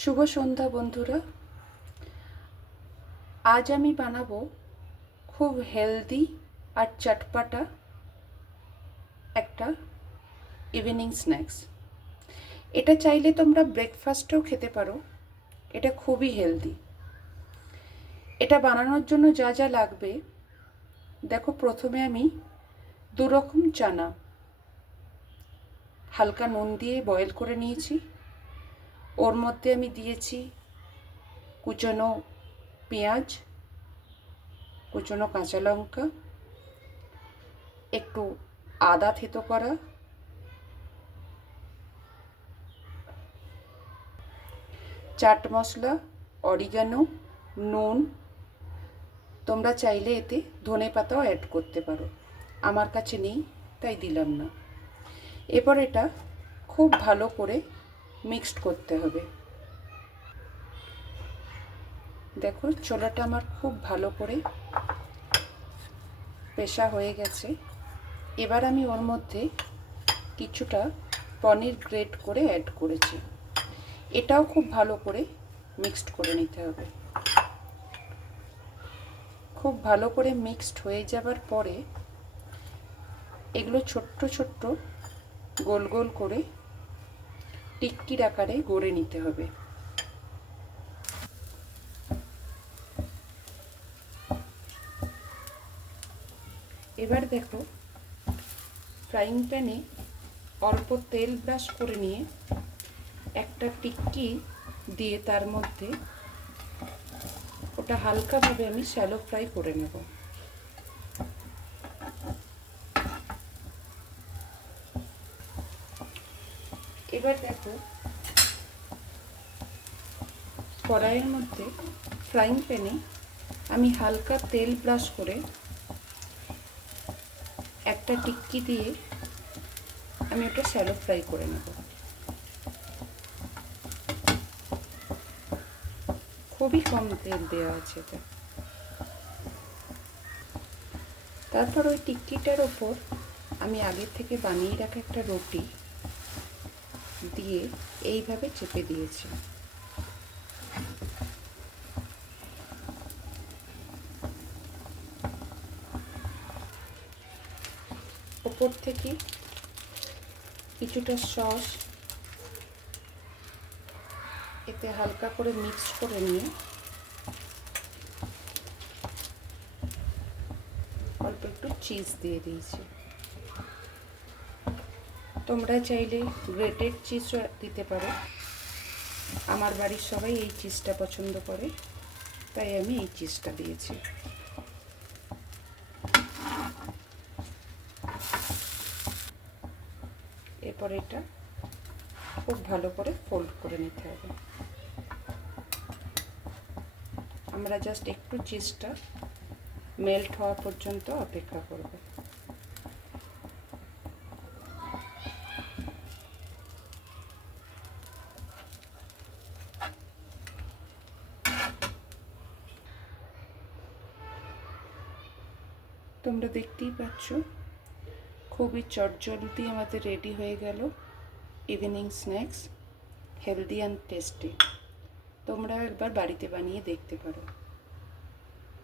শুভ সন্ধ্যা বন্ধুরা। আজ আমি বানাবো খুব হেলদি আর চটপাটা একটা ইভিনিং স্ন্যাক্স। এটা চাইলে তোমরা ব্রেকফাস্টেও খেতে পারো। এটা খুবই হেলদি। এটা বানানোর জন্য যা যা লাগবে দেখো। প্রথমে আমি 2 রকম চানা হালকা নুন দিয়ে বয়েল করে নিয়েছি। ওর মধ্যে আমি দিয়েছি কুচনো পেঁয়াজ, কুচনো কাঁচা লঙ্কা, একটু আদা থেতো করা, চাট মশলা, অরিগানো, নুন। তোমরা চাইলে এতে ধনেপাতাও অ্যাড করতে পারো, আমার কাছে নেই তাই দিলাম না। এরপর এটা খুব ভালো করে মিক্সড করতে হবে। দেখো ছোলাটা আমার খুব ভালো করে পেশা হয়ে গেছে। এবার আমি ওর মধ্যে কিছুটা পনির গ্রেট করে অ্যাড করেছি। এটাও খুব ভালো করে মিক্সড করে নিতে হবে। খুব ভালো করে মিক্সড হয়ে যাবার পরে এগুলো ছোট্ট ছোট্ট গোল গোল করে টিক্কির আকারে গড়ে নিতে হবে। এবার দেখো ফ্রাইং প্যানে অল্প তেল ব্রাশ করে নিয়ে একটা টিক্কি দিয়ে তার মধ্যে ওটা হালকাভাবে আমি শ্যালো ফ্রাই করে নেব। এবার দেখো কড়াইয়ের মধ্যে ফ্রাইং প্যানে আমি হালকা তেল ব্রাশ করে একটা টিক্কি দিয়ে আমি ওটা শ্যালো ফ্রাই করে নেব। খুবই কম তেল দেওয়া আছে এটা। তারপর ওই টিক্কিটার ওপর আমি আগের থেকে বানিয়ে রাখা একটা রুটি দিয়ে এইভাবে চেপে দিয়েছি। ওপর থেকে কিছুটা সস এতে হালকা করে মিক্স করে নিয়ে অল্প একটু চিজ দিয়ে দিয়েছি। তোমরা চাইলে গ্রেটেড চিজও দিতে পারো। আমার বাড়ির সবাই এই চিজটা পছন্দ করে তাই আমি এই চিজটা দিয়েছি। এরপর এটা খুব ভালো করে ফোল্ড করে নিতে হবে। আমরা জাস্ট একটু চিজটা মেল্ট হওয়া পর্যন্ত অপেক্ষা করব। তোমরা দেখতেই পাচ্ছ খুবই চটজলদি আমাদের রেডি হয়ে গেল evening snacks, healthy and tasty. তোমরাও একবার বাড়িতে বানিয়ে দেখতে পারো।